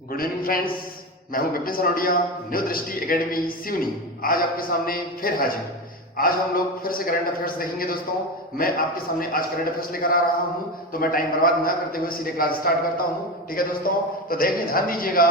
Good evening friends, मैं हूं Vipin Sanodia, new दृष्टि एकेडमी सिवनी। आज आपके सामने फिर हाजिर। आज हम लोग फिर से करंट अफेयर्स देखेंगे दोस्तों। मैं आपके सामने आज करंट अफेयर्स लेकर आ रहा हूं, तो मैं टाइम बर्बाद ना करते हुए सीधे क्लास स्टार्ट करता हूं। ठीक है दोस्तों, तो देखिए ध्यान दीजिएगा।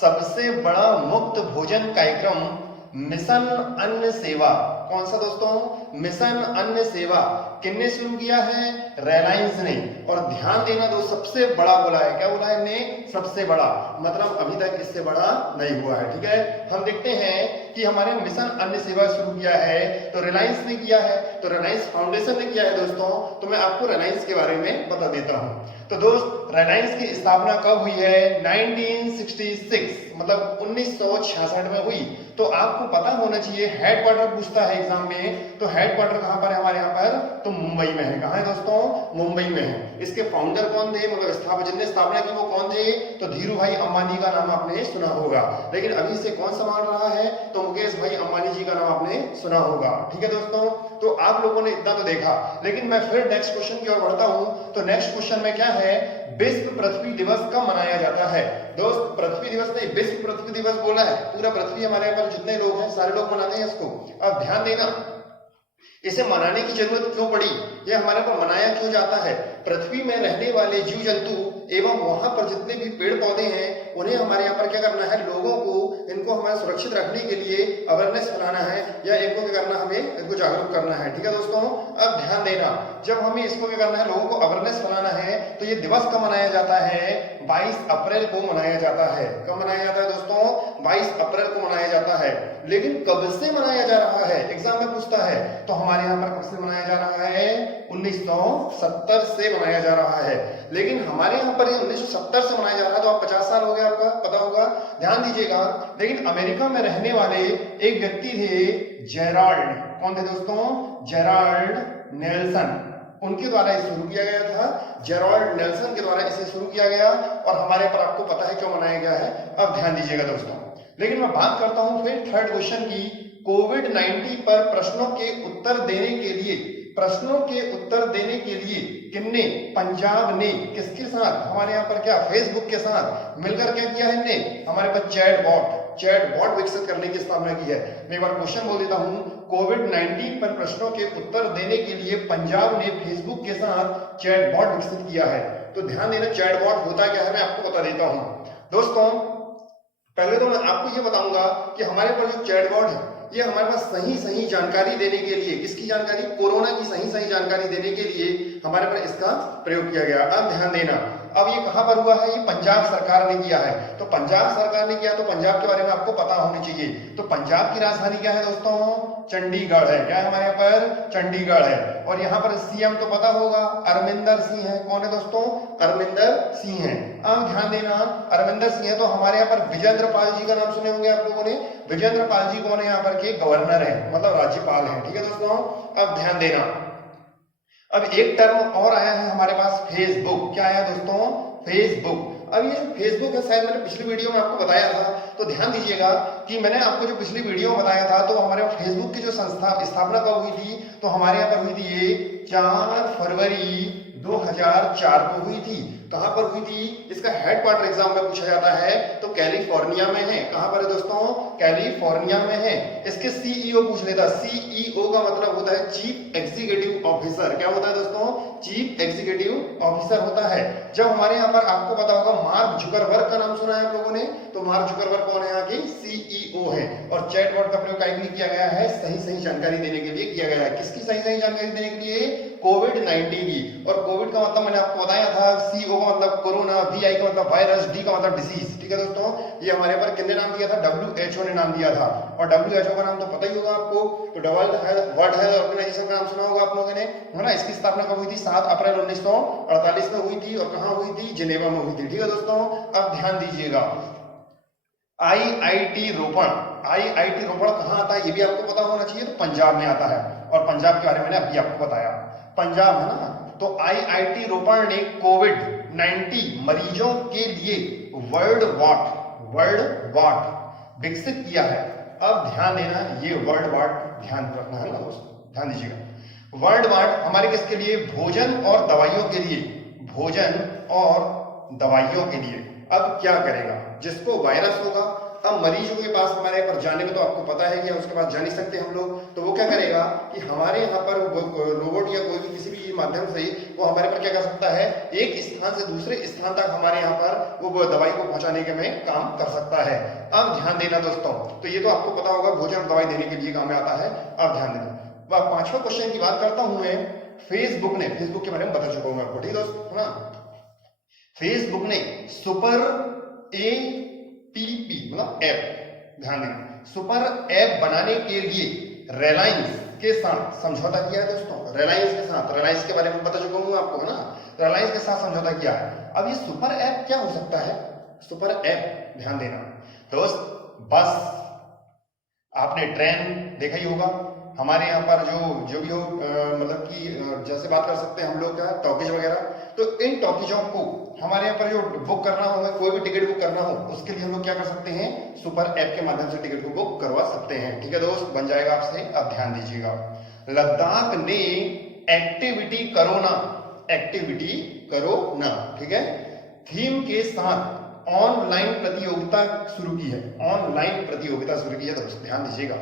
सबसे बड़ा मुफ्त भोजन कार्यक्रम मिशन अन्न सेवा, कौन सा दोस्तों? मिशन अन्न सेवा किसने शुरू किया है? रिलायंस ने। और ध्यान देना दो, सबसे बड़ा बोला है। क्या बोला है ने? सबसे बड़ा, मतलब अभी तक इससे बड़ा नहीं हुआ है। ठीक है, हम देखते हैं कि हमारे मिशन अन्न सेवा शुरू किया है तो रिलायंस ने किया है, तो रिलायंस फाउंडेशन ने किया है दोस्तों। तो मैं आपको रिलायंस के बारे में बता देता हूं। तो दोस्त, रिलायंस की स्थापना कब हुई है? 1966, मतलब 1966 में हुई। तो आपको पता होना चाहिए, हेडक्वार्टर पूछता है एग्जाम में, तो हेडक्वार्टर कहां पर है हमारे यहाँ पर? तो मुंबई में है। कहां है दोस्तों? मुंबई में है। इसके फाउंडर कौन थे, मतलब जिनने स्थापना की वो कौन थे? तो धीरू भाई अंबानी का नाम आपने सुना होगा। लेकिन अभी से कौन संभाल रहा है? तो मुकेश भाई अंबानी जी का नाम आपने सुना होगा। ठीक है दोस्तों, तो आप लोगों ने इतना तो देखा। लेकिन मैं फिर नेक्स्ट क्वेश्चन की ओर बढ़ता हूं। तो नेक्स्ट क्वेश्चन में क्या है? विश्व पृथ्वी दिवस कब मनाया जाता है? दोस्त, पृथ्वी दिवस नहीं, विश्व पृथ्वी दिवस बोला है। पूरा पृथ्वी हमारे यहाँ पर जितने लोग हैं सारे लोग मनाते हैं इसको। अब ध्यान देना, इसे मनाने की जरूरत क्यों पड़ी? ये हमारे पर मनाया क्यों जाता है? पृथ्वी में रहने वाले जीव जंतु एवं वहां पर जितने भी पेड़ पौधे हैं उन्हें हमारे यहाँ पर क्या करना है? लोगों को इनको हमारे सुरक्षित रखने के लिए अवेयरनेस फैलाना है, या इनको क्या करना, हमें इनको जागरूक करना है। ठीक है दोस्तों, अब ध्यान देना, जब हमें इसको क्या करना है, लोगों को अवेयरनेस फैलाना है, तो ये दिवस कब मनाया जाता है? 22 अप्रैल को मनाया जाता है। कब मनाया जाता है दोस्तों? 22 अप्रैल को मनाया जाता है। लेकिन कब से मनाया जा रहा है? एग्जाम में पूछता है। तो हमारे यहाँ पर कब से मनाया जा रहा है? 1970 से मनाया जा रहा है। लेकिन हमारे यहाँ पर 1970 से मनाया जा रहा है, तो आप 50 साल हो गए, आपका पता होगा। ध्यान दीजिएगा। लेकिन अमेरिका में रहने वाले एक व्यक्ति थे, जेराल्ड। कौन थे दोस्तों? Gerald Nelson. उनके द्वारा इसे शुरू किया गया था। जेराल्ड नेल्सन के द्वारा इसे शुरू किया गया। और हमारे पर आपको पता है क्यों मनाया गया है। अब ध्यान दीजिएगा दोस्तों। लेकिन मैं बात करता हूं फिर थर्ड क्वेश्चन की। कोविड-19 पर प्रश्नों के उत्तर देने के लिए, प्रश्नों के उत्तर देने के लिए किसने? पंजाब ने। किसके साथ? हमारे यहाँ पर क्या? फेसबुक के साथ मिलकर क्या किया है इनने? हमारे पास चैटबॉट विकसित करने की स्थापना की है। मैं एक बार क्वेश्चन बोल देता हूं। कोविड-19 पर प्रश्नों के उत्तर देने के लिए पंजाब ने फेसबुक के साथ चैटबॉट विकसित किया है। तो ध्यान देना, चैटबॉट होता क्या है मैं आपको बता देता हूं। दोस्तों, पहले तो मैं आपको ये बताऊंगा कि हमारे पास जो चैटबॉट है, ये हमारे पास सही जानकारी देने के लिए, किसकी जानकारी? कोरोना की सही जानकारी देने के लिए हमारे पर इसका प्रयोग किया गया। अब ध्यान देना, अब ये कहां पर हुआ है? ये पंजाब सरकार ने किया है। तो पंजाब सरकार ने किया, तो पंजाब के बारे में आपको पता होनी चाहिए। तो पंजाब की राजधानी क्या है दोस्तों? चंडीगढ़ है। क्या है हमारे यहाँ पर? चंडीगढ़ है। और यहाँ पर सीएम तो पता होगा, अरविंदर सिंह है। कौन है दोस्तों? अरविंदर सिंह है। अब ध्यान देना, अरविंदर सिंह है। तो हमारे यहाँ पर विजेंद्र पाल जी का नाम सुने होंगे आप लोगों ने। विजेंद्र पाल जी कौन है? यहाँ पर के गवर्नर है, मतलब राज्यपाल है। ठीक है दोस्तों, अब ध्यान देना, अब एक टर्म और आया है हमारे पास, फेसबुक। क्या आया दोस्तों? फेसबुक। अब ये जो फेसबुक है, शायद मैंने पिछली वीडियो में आपको बताया था। तो ध्यान दीजिएगा कि मैंने आपको जो पिछली वीडियो में बताया था, तो हमारे फेसबुक की जो स्थापना कब हुई थी? तो हमारे यहाँ पर हुई थी ये 4 फरवरी 2004 को हुई थी। कहां पर हुई थी? इसका हेडक्वार्टर एग्जाम में पूछा जाता है, तो कैलिफोर्निया में है। कहां पर है दोस्तों? कैलिफोर्निया में है। इसके सीईओ पूछ लेता। सीईओ का मतलब होता है चीफ एग्जीक्यूटिव ऑफिसर। क्या होता है दोस्तों? चीफ एग्जीक्यूटिव ऑफिसर होता है। जब हमारे यहाँ पर आपको पता होगा, मार्क जुकरबर्ग का नाम सुना है आप लोगों ने। तो मार्क जुकरबर्ग कौन है? यहाँ की सीईओ है। और चैटबॉट का प्रयोग काहे किया गया है? सही जानकारी देने के लिए किया गया है। किसकी सही जानकारी देने के लिए? कोविड-19 की। और कोविड का मतलब मैंने आपको बताया था, सीओ का मतलब कोरोना, वीआई का मतलब वायरस, डी का मतलब डिसीज। ठीक है दोस्तों, ये हमारे पर किसने नाम दिया था? WHO ने नाम दिया था। और WHO का नाम तो पता ही होगा आपको। तो वर्ल्ड हेल्थ ऑर्गेनाइजेशन का नाम सुना होगा आप लोगों ने, है ना। इसकी स्थापना कब हुई थी? 7 अप्रैल 1948 में हुई थी। और कहां हुई थी? जिनेवा में हुई थी। ठीक है दोस्तों, अब ध्यान दीजिएगा, IIT रोपण कहां आता है? ये भी आपको पता होना चाहिए। तो पंजाब में आता है। और पंजाब के बारे में मैंने अभी आपको बताया, पंजाब है ना। तो IIT रोपण ने कोविड-19 मरीजों के लिए वर्ल्ड वाट विकसित किया है। अब ध्यान देना, ये वर्ल्ड वाट ध्यान रखना है ना दोस्तों, ध्यान दीजिएगा। वर्ल्ड वाट हमारे किसके लिए? भोजन और दवाइयों के लिए। भोजन और दवाइयों के लिए। अब क्या करेगा? जिसको वायरस होगा, अब मरीजों के पास हमारे पर जाने में तो आपको पता है कि उसके पास जा नहीं सकते हम लोग, तो वो क्या करेगा कि हमारे यहाँ पर रोबोट या कोई भी किसी भी माध्यम से वो हमारे पर क्या कर सकता है, एक स्थान से दूसरे स्थान तक हमारे यहाँ पर वो दवाई को पहुंचाने के में काम कर सकता है। अब ध्यान देना दोस्तों, तो ये तो आपको पता होगा भोजन और दवाई देने के लिए काम में आता है। अब ध्यान देना, पांचवा क्वेश्चन की बात करता हूं मैं। फेसबुक के बारे में बता चुका हूं मैं आपको, ठीक दोस्त ना। फेसबुक ने सुपर एपीपी मतलब ऐप, ध्यान देना, सुपर ऐप बनाने के लिए रिलायंस के साथ समझौता किया है दोस्तों। रिलायंस के साथ, रिलायंस के बारे में बता चुका हूं आपको, है ना। रिलायंस के साथ समझौता किया है। अब ये सुपर ऐप क्या हो सकता है? सुपर ऐप, ध्यान देना दोस्त, बस आपने ट्रेन देखा ही होगा, हमारे यहाँ पर जो भी हो, मतलब कि जैसे बात कर सकते हैं हम लोग क्या, टॉकीज वगैरह, तो इन टॉकीजों को हमारे यहाँ पर जो बुक करना होगा, कोई भी टिकट बुक करना हो, उसके लिए हम लोग क्या कर सकते हैं, सुपर ऐप के माध्यम से टिकट को बुक करवा सकते हैं। ठीक है दोस्त, बन जाएगा आपसे। अब ध्यान दीजिएगा, लद्दाख ने एक्टिविटी करो ना, ठीक है, थीम के साथ ऑनलाइन प्रतियोगिता शुरू की है। ऑनलाइन प्रतियोगिता शुरू की है दोस्त, ध्यान दीजिएगा।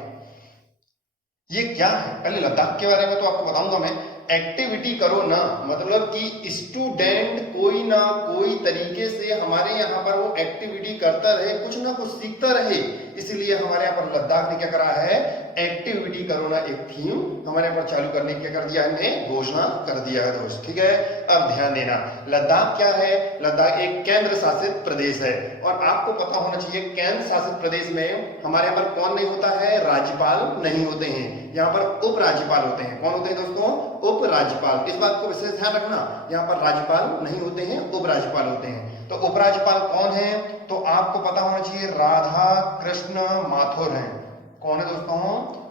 ये क्या है, पहले लद्दाख के बारे में तो आपको बताऊंगा मैं। एक्टिविटी करो ना मतलब कि स्टूडेंट कोई ना कोई तरीके से हमारे यहाँ पर वो एक्टिविटी करता रहे, कुछ ना कुछ सीखता रहे, इसलिए हमारे यहाँ पर लद्दाख ने क्या करा है, एक्टिविटी करो ना एक थीम हमारे यहाँ पर चालू करने की क्या कर दिया है, घोषणा कर दिया है दोस्त। ठीक है, अब ध्यान देना, लद्दाख क्या है, लद्दाख एक केंद्र शासित प्रदेश है। और आपको पता होना चाहिए केंद्र शासित प्रदेश में हमारे यहाँ पर कौन नहीं होता है, राज्यपाल नहीं होते हैं, यहाँ पर उप राज्यपाल होते हैं। कौन होते हैं दोस्तों, उप राज्यपाल। इस बात को विशेष ध्यान रखना, यहाँ पर राज्यपाल नहीं होते हैं, उप राज्यपाल होते हैं। तो उप राज्यपाल कौन है, तो आपको पता होना चाहिए राधा कृष्ण माथुर हैं। कौन है दोस्तों,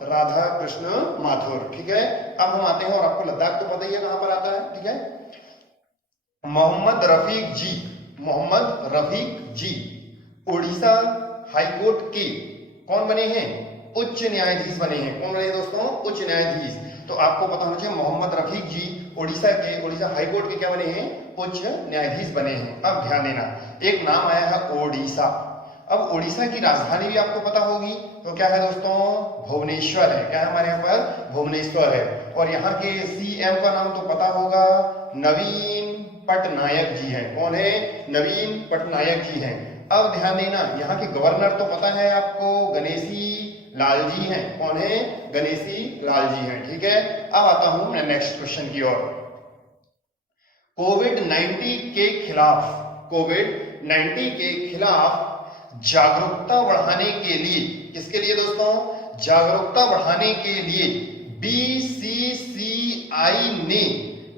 राधा कृष्ण माथुर। ठीक है, अब हम आते हैं, और आपको लद्दाख तो पता ही है कहां पर आता है। ठीक है, मोहम्मद रफीक जी उड़ीसा हाईकोर्ट के कौन बने हैं, उच्च न्यायाधीश बने हैं। कौन बने दोस्तों, उच्च न्यायाधीश। तो आपको पता होना चाहिए मोहम्मद रफीक जी उड़ीसा हाईकोर्ट के क्या बने हैं, उच्च न्यायाधीश बने हैं। अब ध्यान देना, एक नाम आया है ओडिशा। अब ओडिशा की राजधानी भी आपको पता होगी, तो क्या है दोस्तों, भुवनेश्वर है। क्या है हमारे यहाँ पर, भुवनेश्वर है। और यहाँ के सीएम का नाम तो पता होगा, नवीन पटनायक जी हैं। कौन है, नवीन पटनायक जी हैं। अब ध्यान देना, यहाँ के गवर्नर तो पता है आपको, गणेशी लाल जी हैं। कौन है, गणेशी लाल जी हैं। ठीक है, अब आता हूं मैं नेक्स्ट क्वेश्चन की ओर। कोविड-19 के खिलाफ जागरूकता बढ़ाने के लिए, किसके लिए दोस्तों, जागरूकता बढ़ाने के लिए बीसीसीआई ने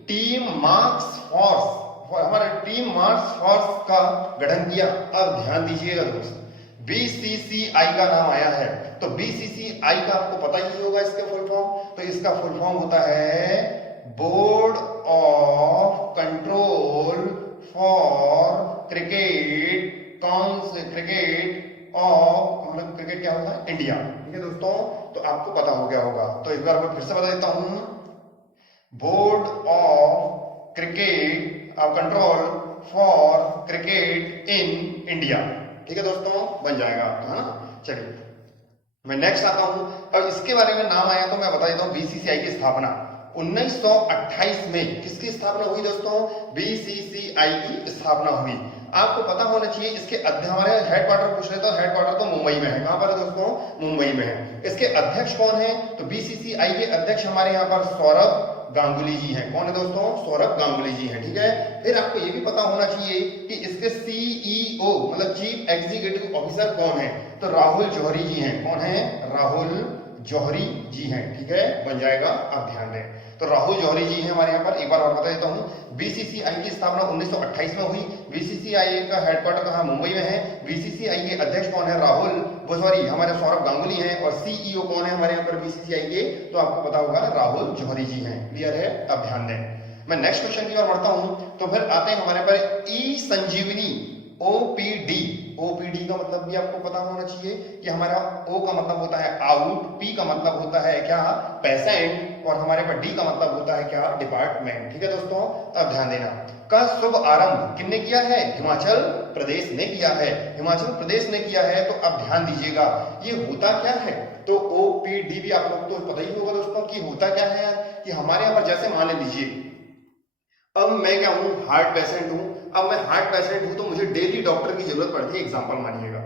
टीम मार्क्स फोर्स का गठन किया। अब ध्यान दीजिएगा दोस्त, बीसीसीआई का नाम आया है, तो बीसीसीआई का आपको पता ही होगा इसका फुल फॉर्म। तो इसका फुल फॉर्म होता है board of control for cricket of, मतलब क्रिकेट क्या होता है, इंडिया। ठीक है दोस्तों, तो आपको पता हो गया होगा। तो एक बार मैं फिर से बता देता हूं, board of control for cricket in India. ठीक है दोस्तों, बन जाएगा आपका, है ना। चलिए मैं नेक्स्ट आता हूं। अब इसके बारे में नाम आया तो मैं बता देता हूं, बीसीसीआई की स्थापना 1928 में किसकी स्थापना हुई दोस्तों, बीसीसीआई की स्थापना हुई। आपको पता होना चाहिए इसके हमारे हेडक्वार्टर पूछ रहे, तो हेडक्वार्टर तो मुंबई में है। कहां पर है दोस्तों, मुंबई में है। इसके अध्यक्ष कौन है, तो बीसीसीआई के अध्यक्ष हमारे यहाँ पर सौरभ गांगुली जी हैं। कौन है दोस्तों, सौरभ गांगुली जी हैं। ठीक है, फिर आपको ये भी पता होना चाहिए कि इसके सीईओ मतलब चीफ एग्जीक्यूटिव ऑफिसर कौन है, तो राहुल जौहरी जी हैं। कौन है, राहुल जौहरी जी हैं। ठीक है, बन जाएगा। अब ध्यान दें, तो राहुल जौहरी जी हैं हमारे यहाँ पर। एक बार और बता देता हूँ, बीसीसीआई की स्थापना 1928 में हुई। बीसीसीआई का हेडक्वार्टर कहाँ, मुंबई में है। बीसीसीआई के अध्यक्ष कौन है, हमारे सौरभ गांगुली हैं। और सीईओ कौन है हमारे यहाँ पर बीसीसीआई के, तो आपको पता होगा राहुल जौहरी जी हैं। क्लियर है, अब ध्यान दें। मैं नेक्स्ट क्वेश्चन की ओर बढ़ता हूँ। तो फिर आते हैं हमारे पर ई संजीवनी ओपीडी का मतलब भी आपको पता होना चाहिए कि हमारा ओ का मतलब होता है आउट, पी का मतलब होता है क्या, पेशेंट, और हमारे पर डी का मतलब होता है क्या, डिपार्टमेंट। ठीक है दोस्तों, अब ध्यान देना, का शुभ आरंभ किसने किया है? हिमाचल प्रदेश ने किया है। हिमाचल प्रदेश ने किया है। तो अब ध्यान दीजिएगा, ये होता क्या है? तो ओपीडी आप लोग तो पता ही होगा दोस्तों कि होता क्या है यार, कि हमारे यहाँ पर जैसे मान लीजिए अब मैं क्या हूँ, हार्ट पेशेंट हूँ। अब मैं हार्ट पेशेंट हूँ तो मुझे डेली डॉक्टर की जरूरत पड़ती है। एग्जाम्पल मानिएगा,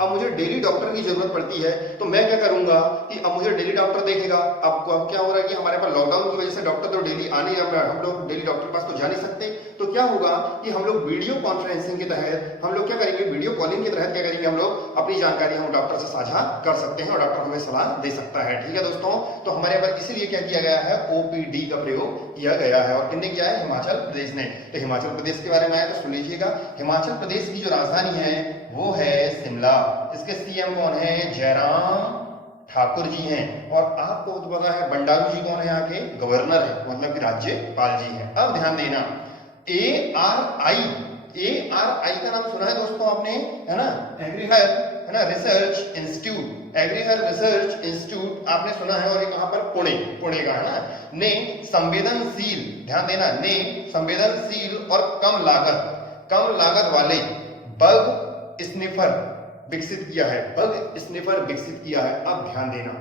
अब मुझे डेली डॉक्टर की जरूरत पड़ती है तो मैं क्या करूंगा कि अब मुझे डेली डॉक्टर देखेगा। अब क्या हो रहा है कि हमारे पास लॉकडाउन की वजह से डॉक्टर तो डेली आने, हम लोग डेली डॉक्टर के पास तो जा नहीं सकते। तो क्या होगा कि हम लोग वीडियो कॉन्फ्रेंसिंग के तहत हम लोग क्या करेंगे, वीडियो कॉलिंग के तहत क्या करेंगे, हम लोग अपनी जानकारी हम डॉक्टर से साझा कर सकते हैं और डॉक्टर हमें सलाह दे सकता है। ठीक है दोस्तों, तो हमारे यहाँ पर इसीलिए क्या किया गया है, ओपीडी का प्रयोग किया गया है। और किसने किया है? हिमाचल प्रदेश ने। तो हिमाचल प्रदेश के बारे में आया तो सुन लीजिएगा, हिमाचल प्रदेश की जो राजधानी है वो है शिमला। इसके सीएम कौन है? जयराम ठाकुर जी हैं। और आपको तो पता है बंडारू जी कौन है? यहाँ के गवर्नर है, मतलब कि राज्यपाल जी हैं। अब ध्यान देना, ARI का नाम सुना है दोस्तों आपने, है ना? एग्रीहर, है ना, रिसर्च इंस्टीट्यूट, एग्रीहर रिसर्च इंस्टीट्यूट आपने सुना है। और ये कहां पर? पुणे का, है ना? ने संवेदनशील, ध्यान देना, ने संवेदनशील और कम लागत वाले बग स्निफर विकसित किया है। बग स्निफर विकसित किया है। अब ध्यान देना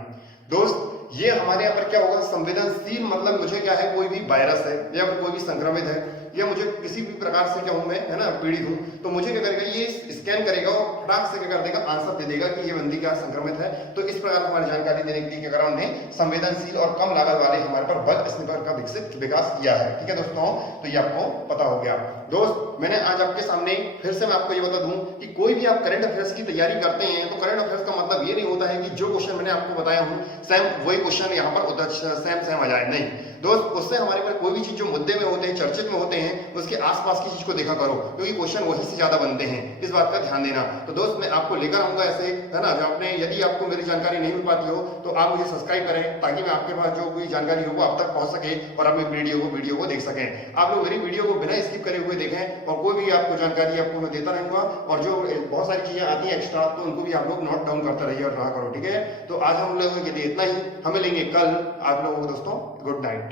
दोस्त, ये हमारे यहाँ पर क्या होगा, संवेदनशील मतलब मुझे क्या है, कोई भी वायरस है या फिर कोई भी संक्रमित है या मुझे किसी भी प्रकार से क्या हूं मैं, है ना, पीड़ित हूं, तो मुझे क्या करेगा, ये स्कैन करेगा और फटाक से क्या कर देगा, आंसर दे देगा कि ये बंदी क्या संक्रमित है। तो इस प्रकार हमारी जानकारी देने के लिए क्या करा हमने, संवेदनशील और कम लागत वाले हमारे पर बग स्निफर का विकास किया है। ठीक है दोस्तों, तो ये आपको पता हो गया। दोस्त, मैंने आज आपके सामने फिर से मैं आपको ये बता दूं कि कोई भी आप करंट अफेयर्स की तैयारी करते हैं तो करंट अफेयर्स का मतलब ये नहीं होता है कि जो क्वेश्चन मैंने आपको बताया हूं सेम वही क्वेश्चन यहाँ पर सेम आ जाए। नहीं दोस्त, उससे हमारे पर कोई भी चीज जो मुद्दे में होते हैं, चर्चित में होते हैं, उसके आसपास की चीज को देखा करो, क्योंकि क्वेश्चन वही से ज्यादा बनते हैं। इस बात का ध्यान देना। तो दोस्त, मैं आपको लेकर आऊंगा ऐसे, है ना, जो आपने, यदि आपको मेरी जानकारी नहीं मिल पाती हो तो आप मुझे सब्सक्राइब करें ताकि मैं आपके पास जो कोई जानकारी हो वो आप तक पहुंच सके और आप मेरी वीडियो को देख सकें। आप लोग मेरी वीडियो को बिना स्किप करे हुए देखें और कोई भी आपको जानकारी आपको मैं देता रहूंगा। और जो बहुत सारी चीजें आती हैं एक्स्ट्रा, तो उनको भी आप लोग नोट डाउन करते रहिए और रहा करो। ठीक है, तो आज हम लोगों के लिए इतना ही। हमें लेंगे कल। आप लोगों को दोस्तों गुड नाइट।